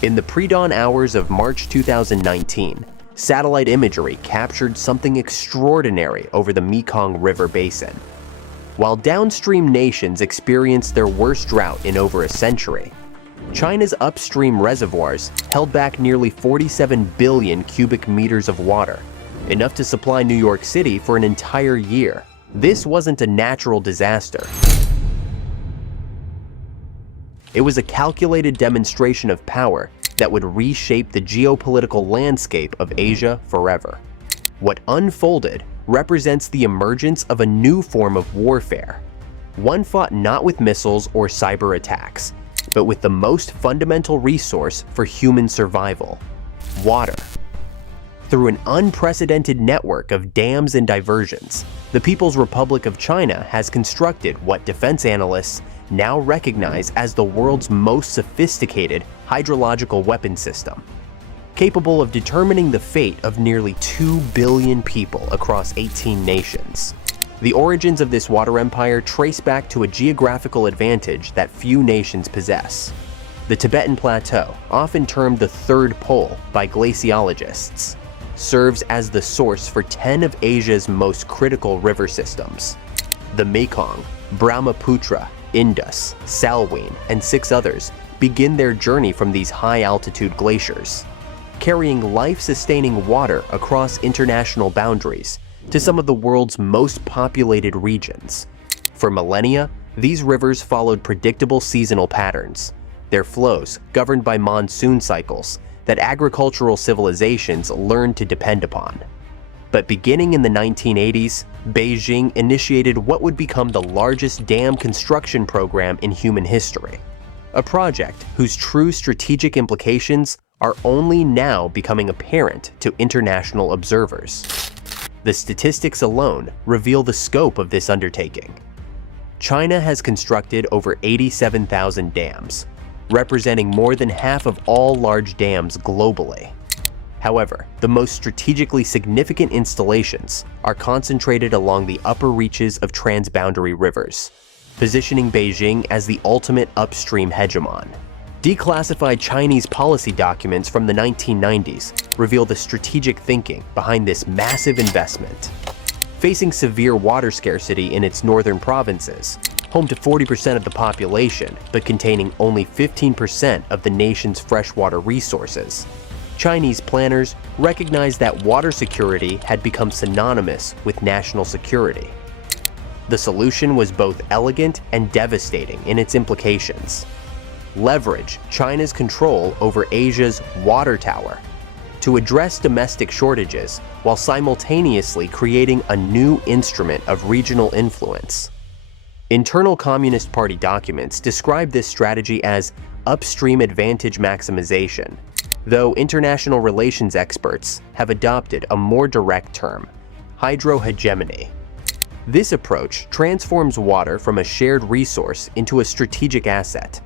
In the pre-dawn hours of March 2019, satellite imagery captured something extraordinary over the Mekong River basin. While downstream nations experienced their worst drought in over a century, China's upstream reservoirs held back nearly 47 billion cubic meters of water, enough to supply New York City for an entire year. This wasn't a natural disaster. It was a calculated demonstration of power that would reshape the geopolitical landscape of Asia forever. What unfolded represents the emergence of a new form of warfare, one fought not with missiles or cyber attacks, but with the most fundamental resource for human survival: water. Through an unprecedented network of dams and diversions, the People's Republic of China has constructed what defense analysts now recognize as the world's most sophisticated hydrological weapon system, capable of determining the fate of nearly 2 billion people across 18 nations. The origins of this water empire trace back to a geographical advantage that few nations possess. The Tibetan Plateau, often termed the Third Pole by glaciologists, serves as the source for 10 of Asia's most critical river systems. The Mekong, Brahmautra, Indus, Salween, and 6 others begin their journey from these high-altitude glaciers, carrying life-sustaining water across international boundaries to some of the world's most populated regions. For millennia, these rivers followed predictable seasonal patterns, their flows governed by monsoon cycles that agricultural civilizations learned to depend upon. But beginning in the 1980s, Beijing initiated what would become the largest dam construction program in human history, a project whose true strategic implications are only now becoming apparent to international observers. The statistics alone reveal the scope of this undertaking. China has constructed over 87,000 dams, representing more than half of all large dams globally. However, the most strategically significant installations are concentrated along the upper reaches of transboundary rivers, positioning Beijing as the ultimate upstream hegemon. Declassified Chinese policy documents from the 1990s reveal the strategic thinking behind this massive investment. Facing severe water scarcity in its northern provinces, home to 40% of the population but containing only 15% of the nation's freshwater resources, Chinese planners recognized that water security had become synonymous with national security. The solution was both elegant and devastating in its implications. Leverage China's control over Asia's water tower to address domestic shortages while simultaneously creating a new instrument of regional influence. Internal Communist Party documents describe this strategy as upstream advantage maximization, though international relations experts have adopted a more direct term: hydro-hegemony. This approach transforms water from a shared resource into a strategic asset,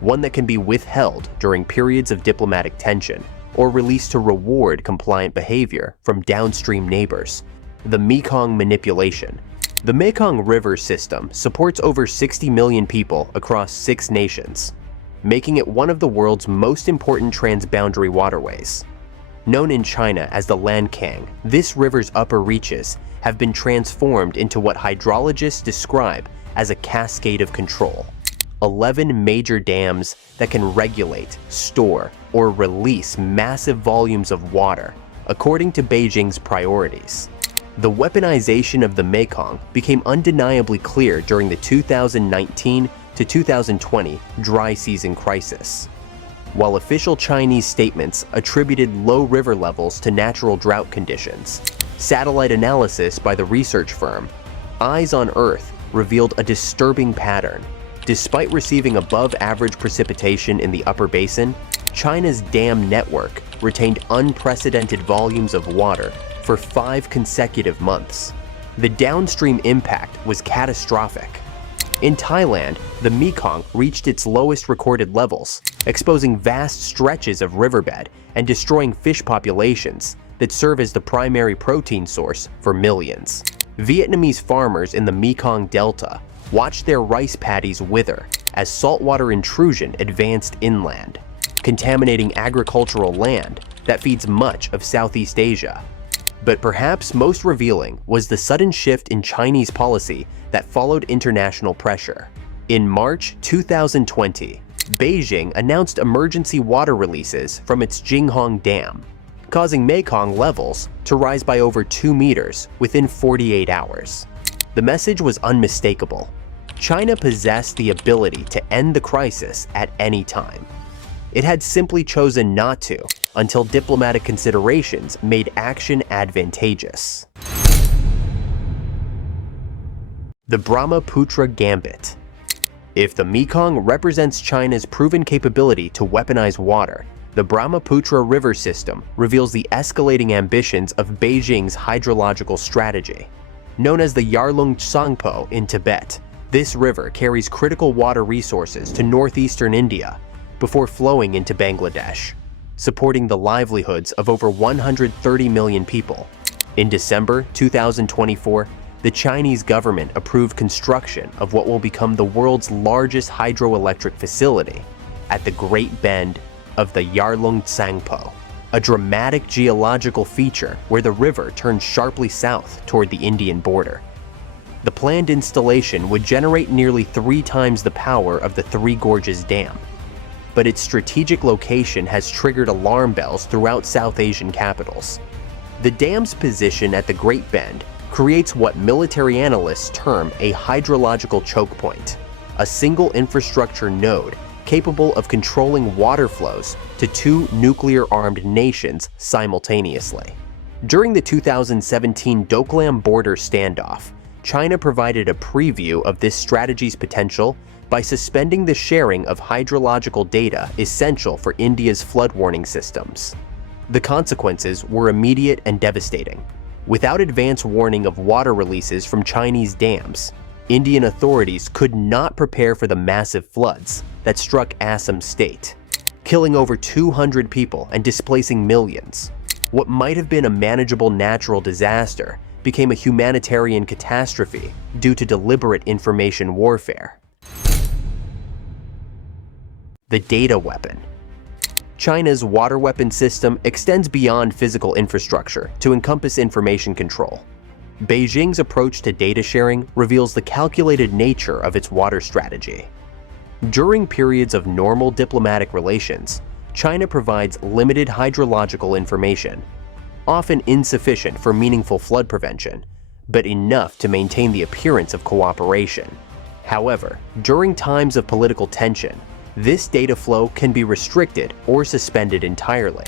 one that can be withheld during periods of diplomatic tension or released to reward compliant behavior from downstream neighbors. The Mekong manipulation. The Mekong River system supports over 60 million people across 6 nations, making it one of the world's most important transboundary waterways. Known in China as the Lancang, this river's upper reaches have been transformed into what hydrologists describe as a cascade of control. 11 major dams that can regulate, store, or release massive volumes of water, according to Beijing's priorities. The weaponization of the Mekong became undeniably clear during the 2019 to 2020 dry season crisis. While official Chinese statements attributed low river levels to natural drought conditions, satellite analysis by the research firm Eyes on Earth revealed a disturbing pattern. Despite receiving above-average precipitation in the upper basin, China's dam network retained unprecedented volumes of water for 5 consecutive months. The downstream impact was catastrophic. In Thailand, the Mekong reached its lowest recorded levels, exposing vast stretches of riverbed and destroying fish populations that serve as the primary protein source for millions. Vietnamese farmers in the Mekong Delta watched their rice paddies wither as saltwater intrusion advanced inland. contaminating agricultural land that feeds much of Southeast Asia. But perhaps most revealing was the sudden shift in Chinese policy that followed international pressure. In March 2020, Beijing announced emergency water releases from its Jinghong Dam, causing Mekong levels to rise by over 2 meters within 48 hours. The message was unmistakable. China possessed the ability to end the crisis at any time. It had simply chosen not to until diplomatic considerations made action advantageous. The Brahmautra Gambit. If the Mekong represents China's proven capability to weaponize water, the Brahmaputra River system reveals the escalating ambitions of Beijing's hydrological strategy. Known as the Yarlung Tsangpo in Tibet, this river carries critical water resources to northeastern India before flowing into Bangladesh, supporting the livelihoods of over 130 million people. In December 2024, the Chinese government approved construction of what will become the world's largest hydroelectric facility at the Great Bend of the Yarlung Tsangpo, a dramatic geological feature where the river turns sharply south toward the Indian border. The planned installation would generate nearly 3 times the power of the Three Gorges Dam, but its strategic location has triggered alarm bells throughout South Asian capitals. The dam's position at the Great Bend creates what military analysts term a hydrological choke point, a single infrastructure node capable of controlling water flows to 2 nuclear-armed nations simultaneously. During the 2017 Doklam border standoff, China provided a preview of this strategy's potential by suspending the sharing of hydrological data essential for India's flood warning systems. The consequences were immediate and devastating. Without advance warning of water releases from Chinese dams, Indian authorities could not prepare for the massive floods that struck Assam state, killing over 200 people and displacing millions. What might have been a manageable natural disaster became a humanitarian catastrophe due to deliberate information warfare. The data weapon. China's water weapon system extends beyond physical infrastructure to encompass information control. Beijing's approach to data sharing reveals the calculated nature of its water strategy. During periods of normal diplomatic relations, China provides limited hydrological information, often insufficient for meaningful flood prevention, but enough to maintain the appearance of cooperation. However, during times of political tension, this data flow can be restricted or suspended entirely,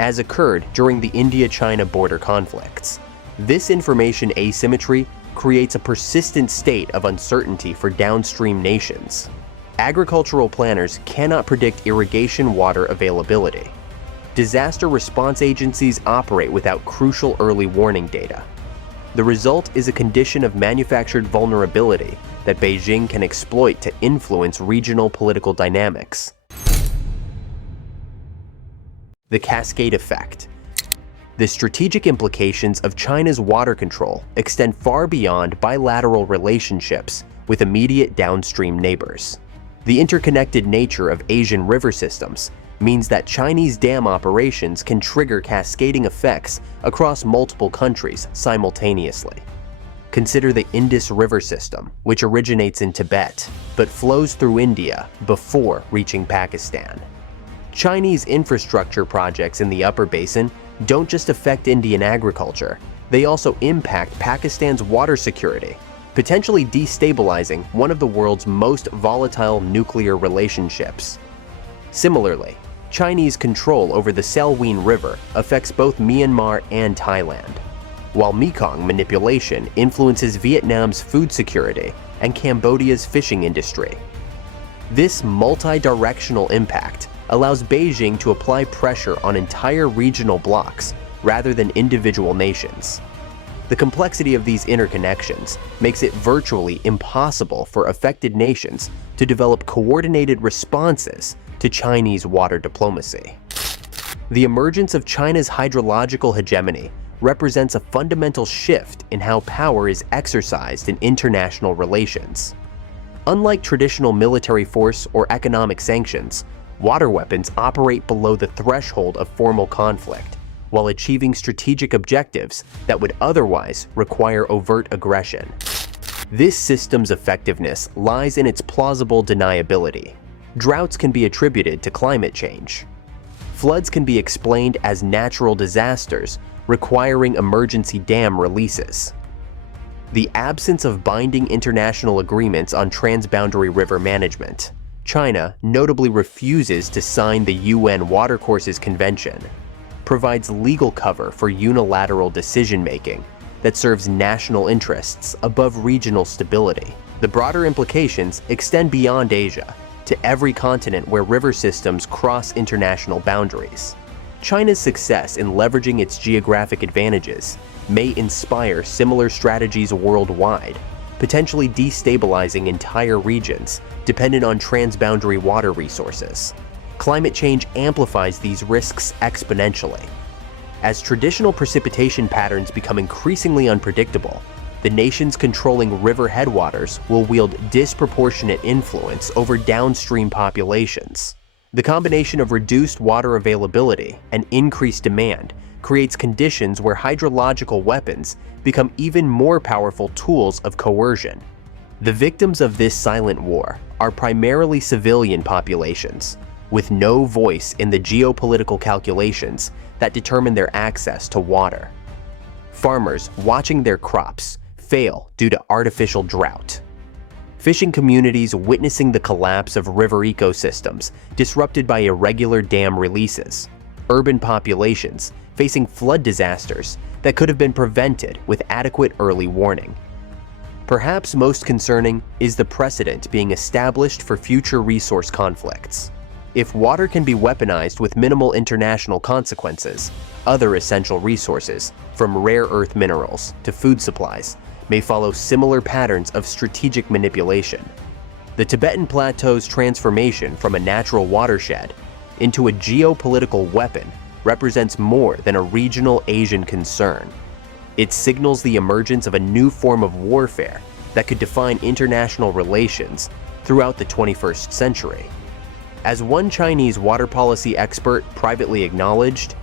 as occurred during the India-China border conflicts. This information asymmetry creates a persistent state of uncertainty for downstream nations. Agricultural planners cannot predict irrigation water availability. Disaster response agencies operate without crucial early warning data. The result is a condition of manufactured vulnerability that Beijing can exploit to influence regional political dynamics. The cascade effect. The strategic implications of China's water control extend far beyond bilateral relationships with immediate downstream neighbors. The interconnected nature of Asian river systems means that Chinese dam operations can trigger cascading effects across multiple countries simultaneously. Consider the Indus River system, which originates in Tibet but flows through India before reaching Pakistan. Chinese infrastructure projects in the upper basin don't just affect Indian agriculture, they also impact Pakistan's water security, potentially destabilizing one of the world's most volatile nuclear relationships. Similarly, Chinese control over the Salween River affects both Myanmar and Thailand, while Mekong manipulation influences Vietnam's food security and Cambodia's fishing industry. This multi-directional impact allows Beijing to apply pressure on entire regional blocs rather than individual nations. The complexity of these interconnections makes it virtually impossible for affected nations to develop coordinated responses to Chinese water diplomacy. The emergence of China's hydrological hegemony represents a fundamental shift in how power is exercised in international relations. Unlike traditional military force or economic sanctions, Water weapons operate below the threshold of formal conflict, while achieving strategic objectives that would otherwise require overt aggression. This system's effectiveness lies in its plausible deniability. Droughts can be attributed to climate change. Floods can be explained as natural disasters requiring emergency dam releases. The absence of binding international agreements on transboundary river management. China notably refuses to sign the UN Watercourses Convention, provides legal cover for unilateral decision-making that serves national interests above regional stability. The broader implications extend beyond Asia to every continent where river systems cross international boundaries. China's success in leveraging its geographic advantages may inspire similar strategies worldwide, potentially destabilizing entire regions dependent on transboundary water resources. Climate change amplifies these risks exponentially. As traditional precipitation patterns become increasingly unpredictable, the nations controlling river headwaters will wield disproportionate influence over downstream populations. The combination of reduced water availability and increased demand creates conditions where hydrological weapons become even more powerful tools of coercion. The victims of this silent war are primarily civilian populations, with no voice in the geopolitical calculations that determine their access to water. Farmers watching their crops fail due to artificial drought. Fishing communities witnessing the collapse of river ecosystems disrupted by irregular dam releases. Urban populations facing flood disasters that could have been prevented with adequate early warning. Perhaps most concerning is the precedent being established for future resource conflicts. If water can be weaponized with minimal international consequences, other essential resources, from rare earth minerals to food supplies, may follow similar patterns of strategic manipulation. The Tibetan Plateau's transformation from a natural watershed into a geopolitical weapon represents more than a regional Asian concern. It signals the emergence of a new form of warfare that could define international relations throughout the 21st century. As one Chinese water policy expert privately acknowledged,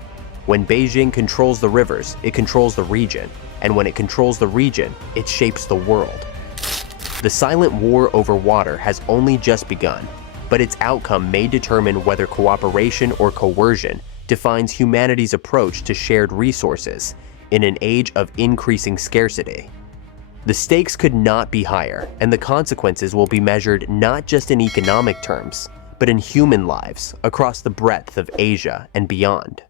when Beijing controls the rivers, it controls the region, and when it controls the region, it shapes the world. The silent war over water has only just begun, but its outcome may determine whether cooperation or coercion defines humanity's approach to shared resources in an age of increasing scarcity. The stakes could not be higher, and the consequences will be measured not just in economic terms, but in human lives across the breadth of Asia and beyond.